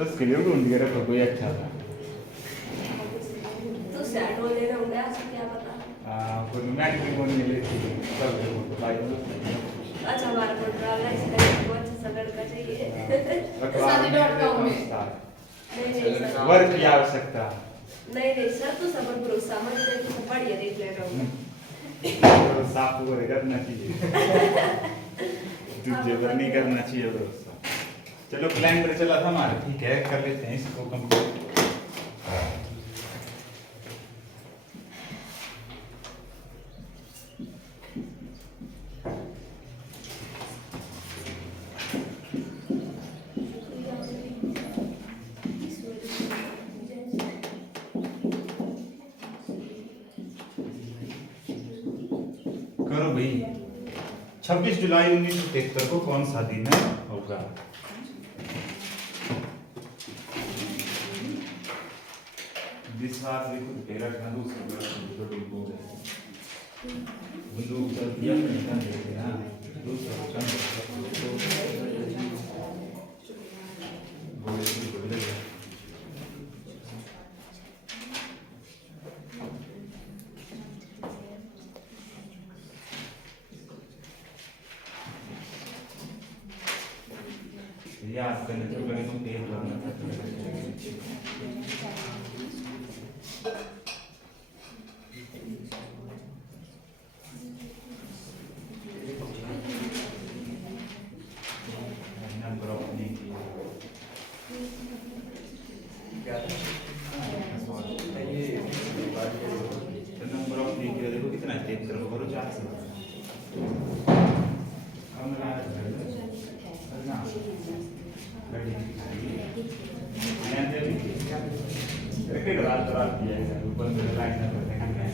तो उसके लिए ढूंढ के रखो कोई अच्छा था। तो सेट हो ले रहा हूँ ऐसा क्या पता। कोई मैट्रिमोनी में लेती है सब लोगों को भाई। अच्छा हमारा प्रोग्राम है इसलिए हमको अच्छा सा लड़का चाहिए। शादी.com में नहीं सर। वर्क की आवश्यकता। नहीं सर तो सब पर भरोसा मत दे तो बढ़िया देख ले रहा हूँ। तो साफ वो करना चाहिए। तुझे पर नहीं करना चाहिए भरोसा। चलो कैलेंडर चला था हमारा, ठीक है कर लेते हैं इसको कंप्लीट। करो भाई। 26 जुलाई 1973 को कौन सा दिन होगा? विश्वास भी खुद पे रखना, दूसरे पर तो डूबो गए। बंदूक चलती है अपने कंधे पे, हाँ दूसरा कंधे पे बोले तो बोले याद करने तो लगे तो तेज लगना था। नंबर ऑफ लीग देखो कितना है, 73 करो 4 से कम लगा ना गाड़ी रखे रात रात दिया है ऊपर में लाइन ना करने के लिए।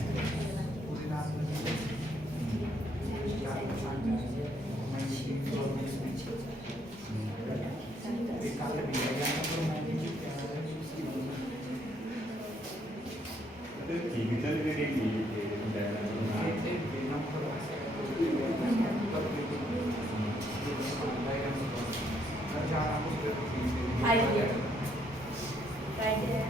ठीक है चल के देख लीजिए। आइडिया आइडिया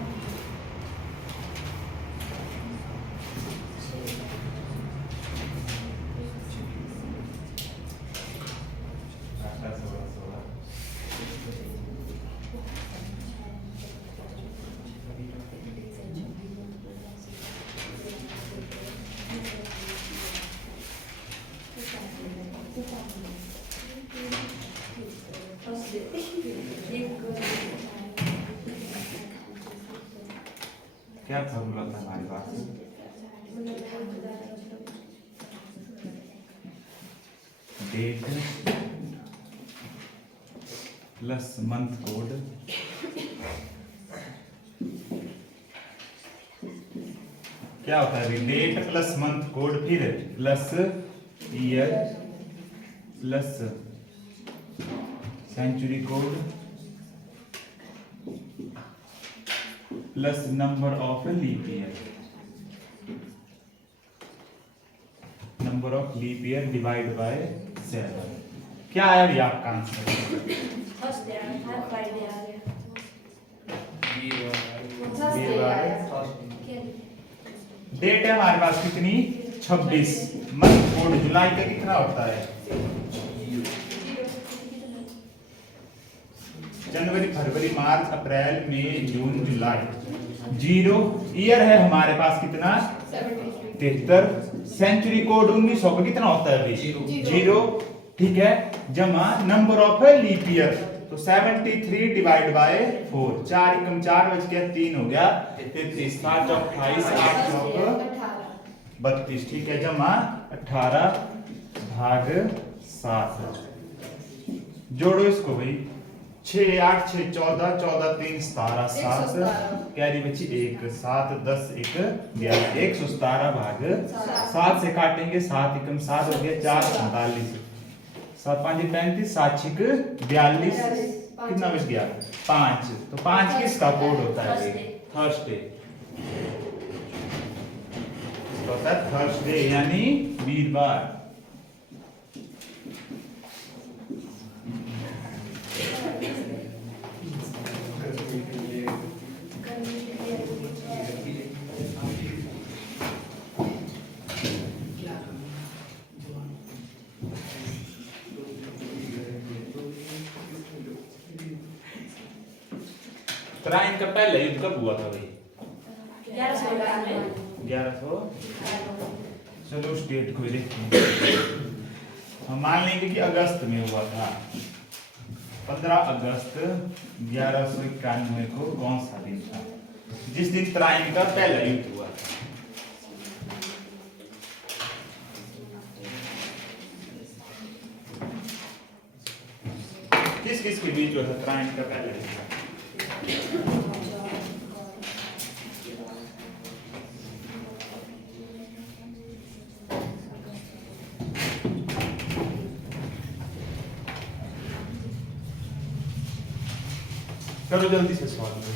क्या फॉर्मूला था हमारे पास? डेट प्लस मंथ कोड क्या होता है? डेट प्लस मंथ कोड फिर plus year plus century code plus number of leap year, number of leap year divide by 7। क्या आया भैया आपका आंसर? फर्स्ट यार आइडिया आ गया। डेट है हमारे पास कितनी? 26। मंथ कोड जुलाई का कितना होता है? जनवरी फरवरी मार्च अप्रैल मई जून जुलाई। 0 ईयर है हमारे पास कितना? 73। सेंचुरी कोड 1900 का कितना होता है? 0 ठीक है, जमा नंबर ऑफ लीप ईयर तो 73 डिवाइड बाय 4। 4 एकम 4 बच गया 3 हो गया 33। 7 चौक 28 8 चौक 32 ठीक है, जमा 18 भाग 7। जोड़ो इसको भाई। 6 8 6 14 14 3 17 7 कैरी बची 1 7 10 1 11 117 भाग 7 से काटेंगे 7 एकम 7 हो गया 4 47 7 5 35 7 6 42 कितना बच गया 5। तो 5 किसका कोड होता है? थर्सडे। इसका होता है थर्सडे यानी वीरवार। तराइन का पहला युद्ध कब हुआ था भाई? 1192 1100। चलो उस डेट को देखते हैं। हम मान लेंगे कि अगस्त में हुआ था। 15 अगस्त 1191 को कौन सा दिन था जिस दिन तराइन का पहला युद्ध हुआ था? किस किस के बीच हुआ था तराइन का पहला युद्ध? करो जल्दी से सवाल करो।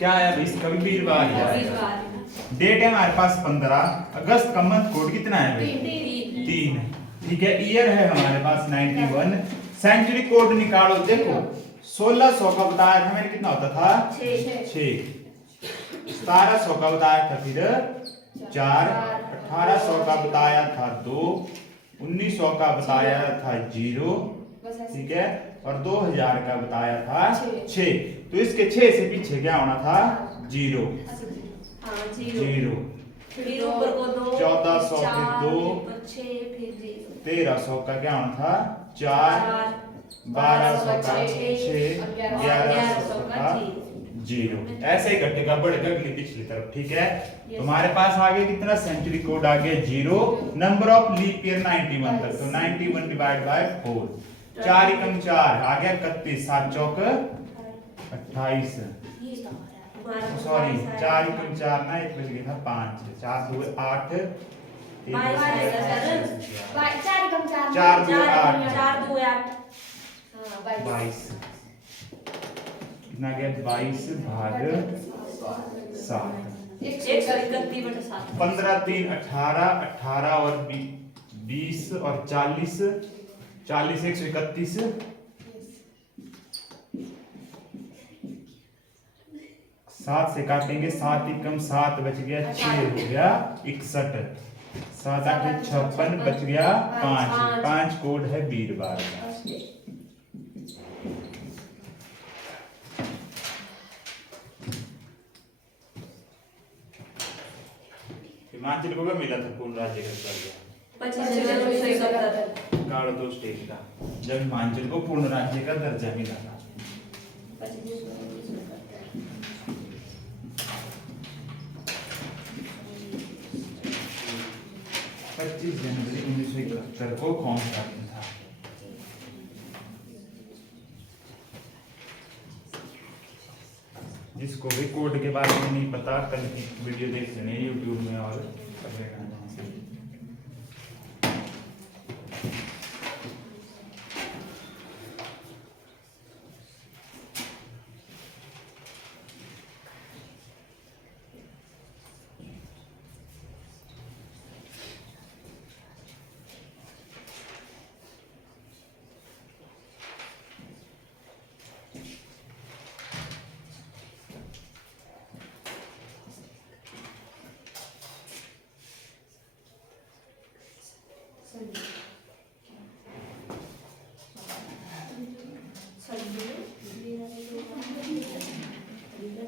क्या है अभी? कभी वीरवार है। डेट है हमारे पास 15 अगस्त का मंथ कोड कितना है भाई? 3। ठीक है। ईयर है हमारे पास 91। सेंचुरी कोड निकालो। देखो 1600 का बताया था मैंने, कितना होता था? 6। 1700 का बताया था फिर 4। 1800 का बताया था 2। 1900 का बताया था 0। ठीक है। और 2000 का बताया था 6। तो इसके 6 से पीछे क्या होना था? 0। 0 फिर ऊपर को 2 1400 फिर 2 6 फिर 0 1300 का क्या होना था? 4 1200 का 6 1100 का 0। ऐसे ही घटेगा बढ़कर अगली पिछली तरफ। ठीक है। तुम्हारे पास आगे कितना? सेंचुरी कोड आ गया 0। नंबर ऑफ लीप ईयर 91 तक। तो 91 डिवाइड बाय 4। 4 एकम 4 आ गया 31। 7 चौक 28। सॉरी 4 एकम 4 ना, एक बच गया था 5। 4 2 8 4 2 8 22। कितना गया? 22 भाग 7। 15 3 18 18 और 20 और 40 40 131। 7 से काटेंगे। 7 एकम 7 बच गया 6 हो गया 61। 7 8 56 बच गया 5। 5 कोड है वीरवार का। हिमाचल को मिला था पूर्ण राज्य का गाड़ो 2 स्टेट का, जब हिमाचल को पूर्ण राज्य का दर्जा मिला था। 25 जनवरी 1971 को कौन सा दिन था? जिसको भी कोड के बारे में नहीं पता, कल की वीडियो देख लेने YouTube में और पढ़ेगा वहाँ से।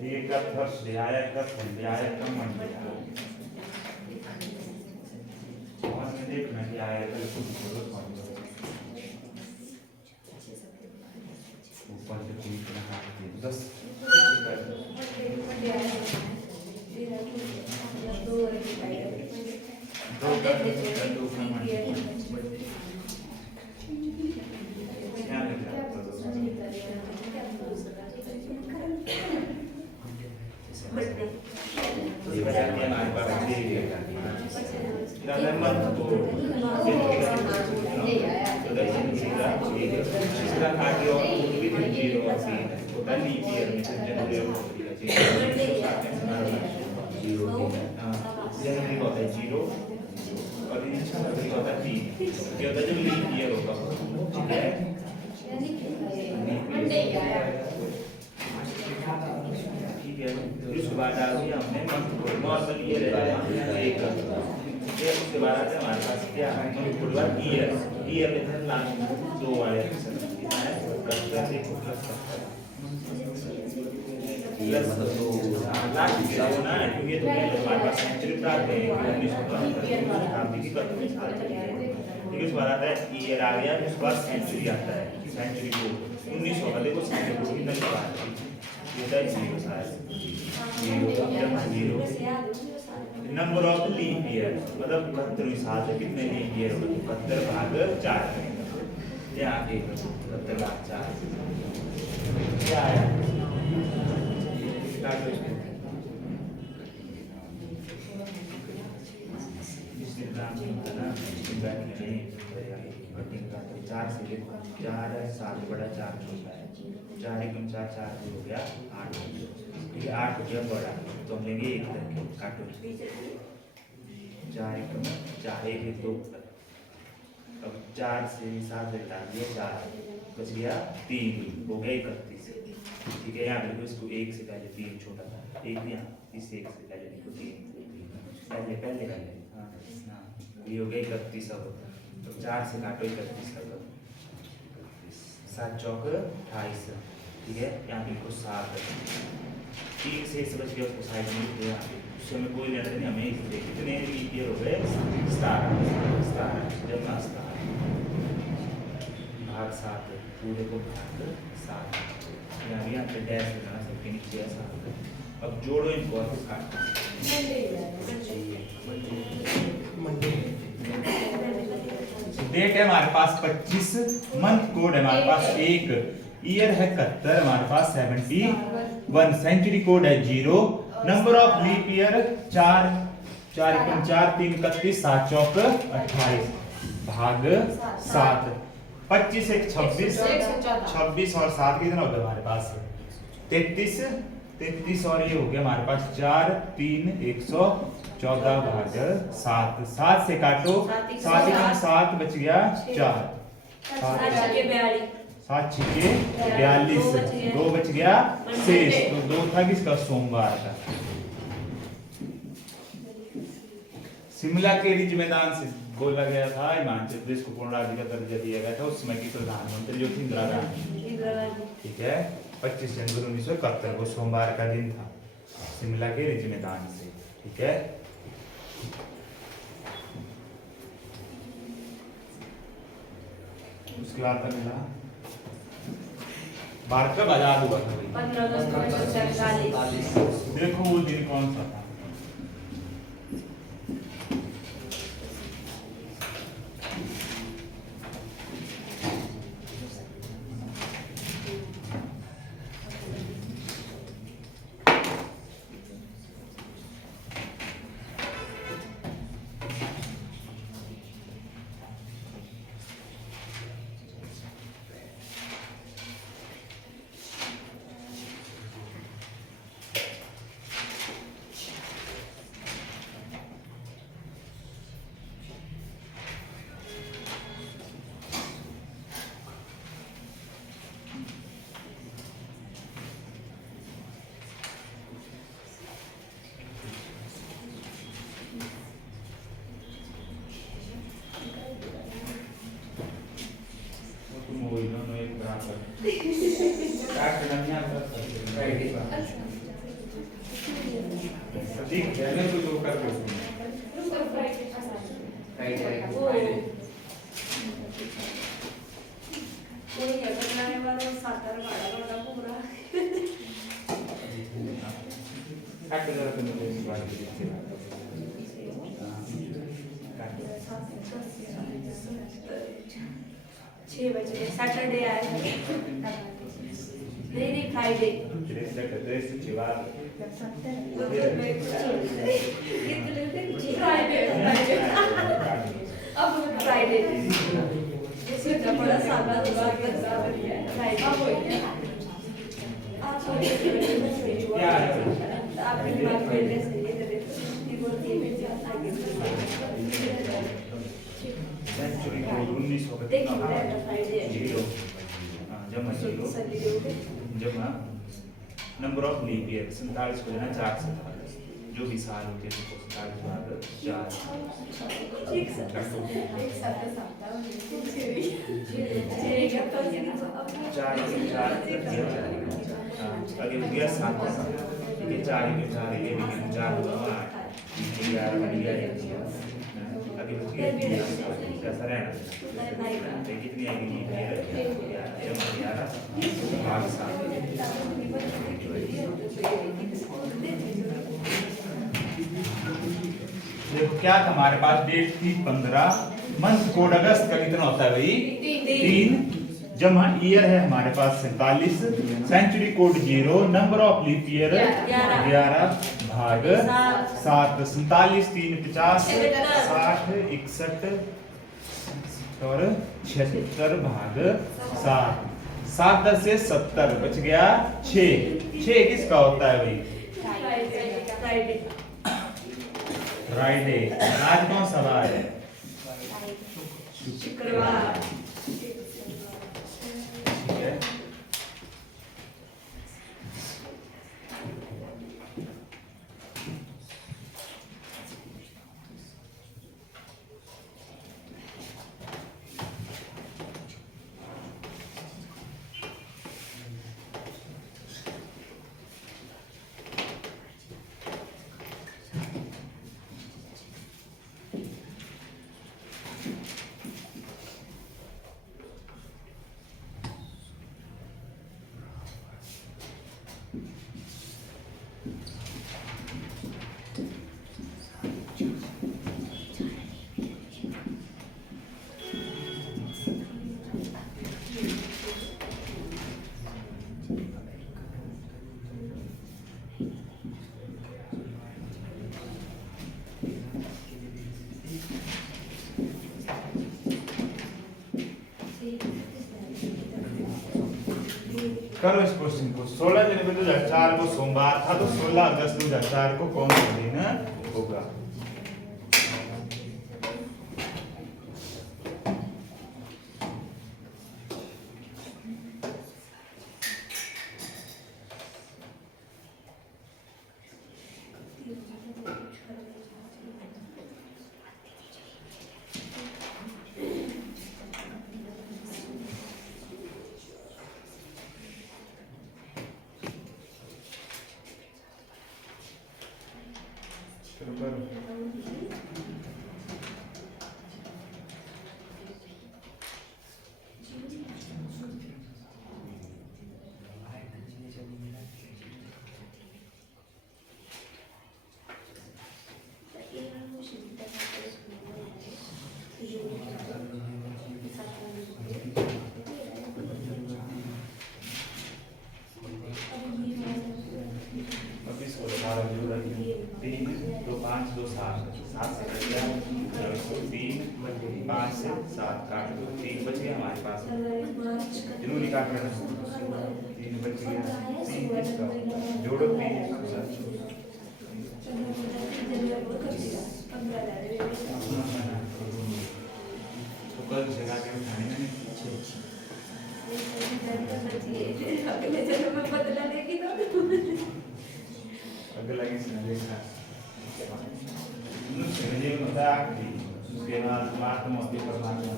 ये का थर्सडे आया का संडे आया का मंडे और मैं देखना कि आया का ऊपर से कोई तरह का 10 उसके बाद डाल दिया हमने नॉर्मल ईयर है एक उसके बाद आते हमारे पास क्या है ईयर ईयर में लास्ट दो वाले लास्ट ना क्योंकि तो हमारे पास सेंचुरी प्राप्त है 1972 उसके बाद आता है ईयर आ गया उसके बाद सेंचुरी आता है सेंचुरी को 1900 का देखो सेंचुरी को कितना लिखा है ये है 0 शायद 0 नंबर ऑफ लीप ईयर मतलब 71 साल से कितने लीप ईयर होगा 71 भाग 4 या 71 भाग 4 क्या आया चार से 4 है 7 बड़ा 4 छोटा है 4 एकम 4 4 हो गया 8 ठीक है 8 हो गया बड़ा तो हम लेंगे एक करके काटो 4 एकम 4 1 2 अब 4 से 7 घटा दिया 4 बच गया 3 हो गया 31 ठीक है यहाँ देखो इसको 1 से पहले 3 छोटा था एक यहाँ इस 1 से पहले देखो 3 पहले हाँ ये हो गया 31 अब तो 4 से काटो 31 तक 7 चौक 28 ठीक है यहाँ लिखो 7 3 से बच गया उसको साइड में लिखो यहाँ पे उससे हमें कोई लेना नहीं हमें कितने लीप ईयर हो गए 17 जमा 17 भाग 7 पूरे को भाग 7 यहाँ पे डैश लगाना सबके नीचे 7 अब जोड़ो इनको और फिर काटो डेट है हमारे पास 25 मंथ कोड है हमारे पास 1 ईयर है 71 हमारे पास 71 सेंचुरी कोड है 0 नंबर ऑफ लीप ईयर 4 4 3 31 7 चौक 28 भाग 7 25 1 26 और 7 कितना हो गया हमारे पास 33 और ये हो गया हमारे पास 4 3 114 भाग 7 7 से काटो 7 बच गया 4 7 छिके 42 2 बच गया शेष तो 2 था किसका सोमवार का शिमला के रिज मैदान से बोला गया था हिमाचल प्रदेश को पूर्ण राज्य का दर्जा दिया गया था उस समय की प्रधानमंत्री जो थी इंदिरा गांधी ठीक है 25 जनवरी 1971 को सोमवार का दिन था शिमला के रिज मैदान से ठीक है उसके बाद अगला भारत कब आजाद हुआ था 15 अगस्त 1947 देखो वो दिन कौन सा था ठीक है मैं तो दो कर दूं कोई बनाने वाला सातर वाला वाला पूरा काट जरा तुम मुझे इस बात की 6 बजे सैटरडे आए नहीं फ्राइडे अब फ्राइडे इसका बड़ा सादा क्या है आपकी बात पहले से ये सेंचुरी कोड 1900 जमा 0 जमा नंबर ऑफ लीप ईयर 47 को लेना 4 से जो भी साल होते हैं उसको 47 भाग 4 ठीक सर एक साथ साथ आगे हो गया 7 ठीक है 4 के 4 ये भी 4 हुआ 8 11 बन गया आगे बच गया ऐसा रहना कितनी आएगी जमा 11 भाग 7 देखो क्या था हमारे पास डेट थी 15 मंथ कोड अगस्त का कितना होता है भाई 3 जमा ईयर है हमारे पास 47 century code 0 number of leap year 11 भाग 7 47 3 50 60 61 और 76 भाग 7 7 10 से 70 बच गया 6 किसका होता है भाई फ्राइडे आज कौन सा वार है शुक्रवार ठीक है करो इस क्वेश्चन को 16 जनवरी 2004 को सोमवार था तो 16 अगस्त 2004 को कौन सा दिन होगा जिन्होंने काट रहा है 3 बच गया 3 किसका जोड़ो 3 तो कल जगह के उठाने में अगले जन्म में बदला लेगी तो अगला किसी ने देखा मुझे मजाक थी उसके बाद परमात्मा होती परमात्मा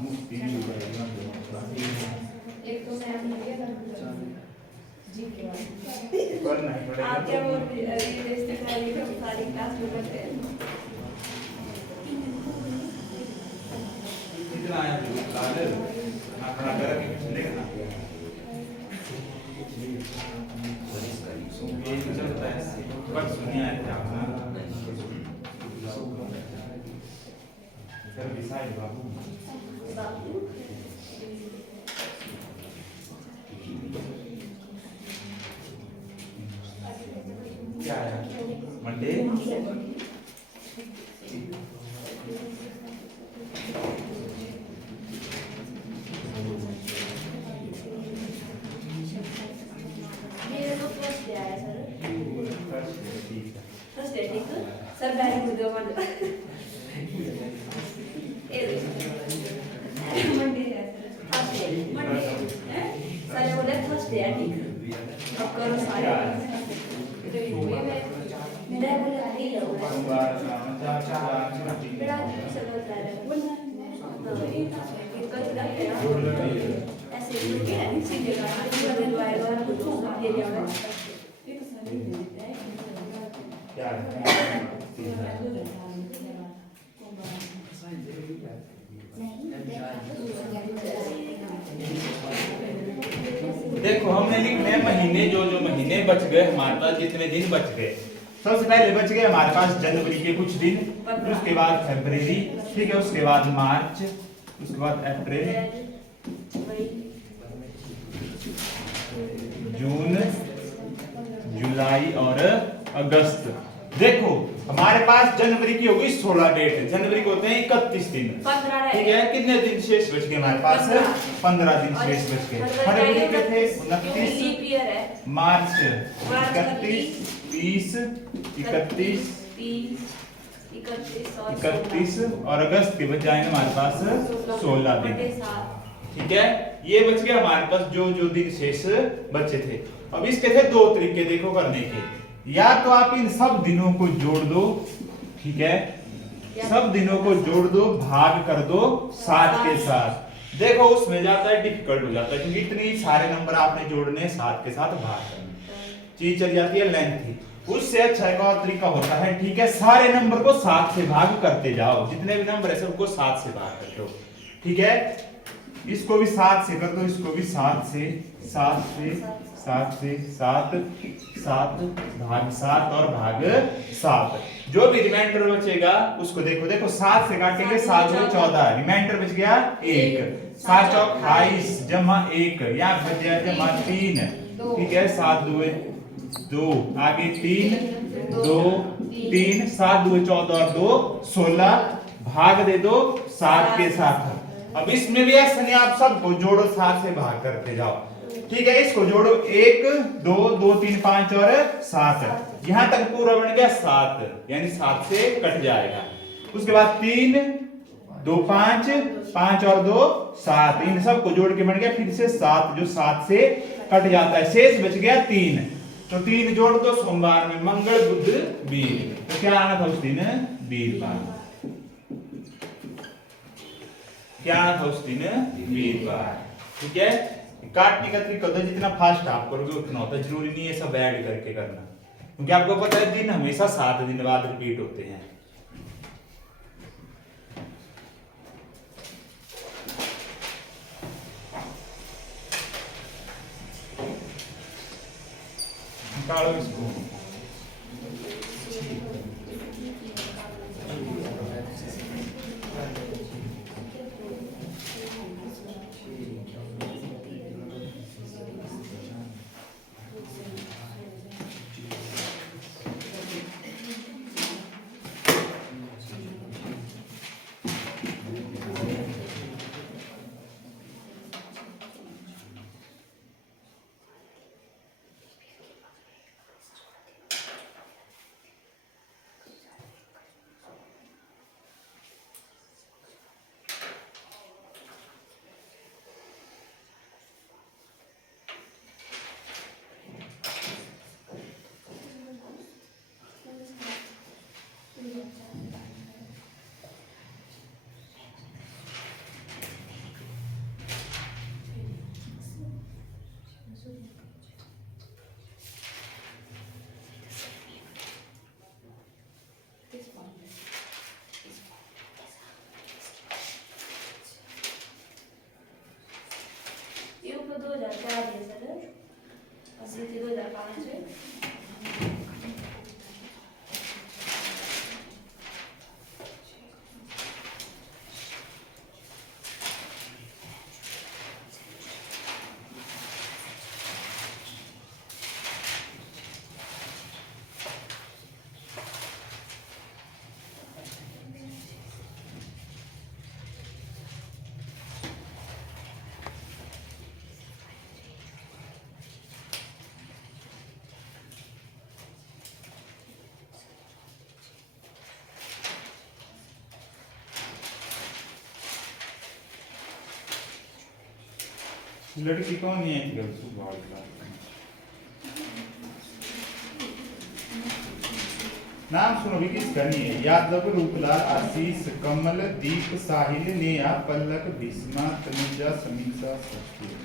मुक्ति करना ही पड़ेगा। आप क्या वो रियलिस्टिक वाली हम सारी क्लास में करते हैं। कितना आया लाल खड़ा करके चलेगा ना ये चलता है बस सुनिए क्या सर डिसाइड बाबू क्या है मंडे मेरे को फर्स्ट डे आया सर। ठीक है फर्स्ट डे ठीक है सर बैरी बुद्धो मंडे मंडे है फर्स्ट डे मंडे हैं सारे बोले फर्स्ट डे है ठीक अब करो सारे मैं बोले अरे लो सोमवार चार मेरा चलो तारा ऐसे ही है सीधे का पूरा दिन वायर वायर कुछ ये जाओ क्या देखो हमने लिखने महीने जो जो महीने बच गए हमारे पास जितने दिन बच गए सबसे पहले बच गए हमारे पास जनवरी के कुछ दिन फिर उसके बाद फरवरी ठीक है उसके बाद मार्च उसके बाद अप्रैल जून जुलाई और अगस्त। देखो हमारे पास जनवरी की होगी 16 डेट जनवरी को होते हैं 31 दिन ठीक है कितने दिन शेष बच गए हमारे पास 15 दिन शेष बच गए फरवरी के थे 29 मार्च 31 30 31 31 और अगस्त के बच जाएंगे हमारे पास 16 दिन ठीक है ये बच गया हमारे पास जो जो दिन शेष बचे थे। अब इसके थे दो तरीके देखो करने के या तो आप इन सब दिनों को जोड़ दो ठीक है सब दिनों को जोड़ दो भाग कर दो 7 के साथ। देखो उसमें जाता है डिफिकल्ट हो जाता है क्योंकि इतनी सारे नंबर आपने जोड़ने 7 के साथ भाग करना चीज चल जाती है लेंथी। उससे अच्छा एक और तरीका होता है ठीक है सारे नंबर को 7 से भाग करते जाओ जितने भी नंबर है सबको 7 से भाग कर दो ठीक है इसको भी 7 से कर दो इसको भी 7 से 7 से 7 से 7 7 भाग 7 और भाग 7 जो भी रिमाइंडर बचेगा उसको देखो देखो 7 से काटेंगे 7 में 14 रिमाइंडर बच गया 1 7 चौक 28 जमा 1 यहाँ बच गया जमा 3 ठीक है 7 2 2 आगे 3 2 3 7 2 14 और 2 16 भाग दे दो 7 के साथ। अब इसमें भी ऐसा नहीं आप सबको जोड़ो 7 से भाग करते जाओ ठीक है इसको जोड़ो 1 2 2 3 5 और 7 यहां तक पूरा बन गया 7 यानी 7 से कट जाएगा। उसके बाद 3 2 5 5 और 2 7 इन सब को जोड़ के बन गया फिर से 7 जो 7 से कट जाता है शेष बच गया 3 तो 3 जोड़ दो सोमवार में मंगल बुध वीर तो क्या आना था उस दिन वीरवार क्या आना था उस दिन वीरवार ठीक है। काटने का तरीका होता है जितना फास्ट आप करोगे उतना होता है जरूरी नहीं है सब ऐड करके करना क्योंकि आपको पता है दिन हमेशा 7 दिन बाद रिपीट होते हैं। निकालो इसको 2004 है सर, 80 થી 2005 है। लड़की कौन है इधर सुभाष का नाम सुनो भी किसका नहीं है। यादव, रूपलाल, आशीष, कमल, दीप, साहिल, नेहा, पल्लक, भीष्मा, तनुजा, समीक्षा, सत्य।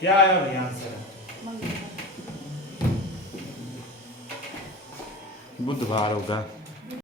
क्या आया भैया आंसर? बुधवार होगा।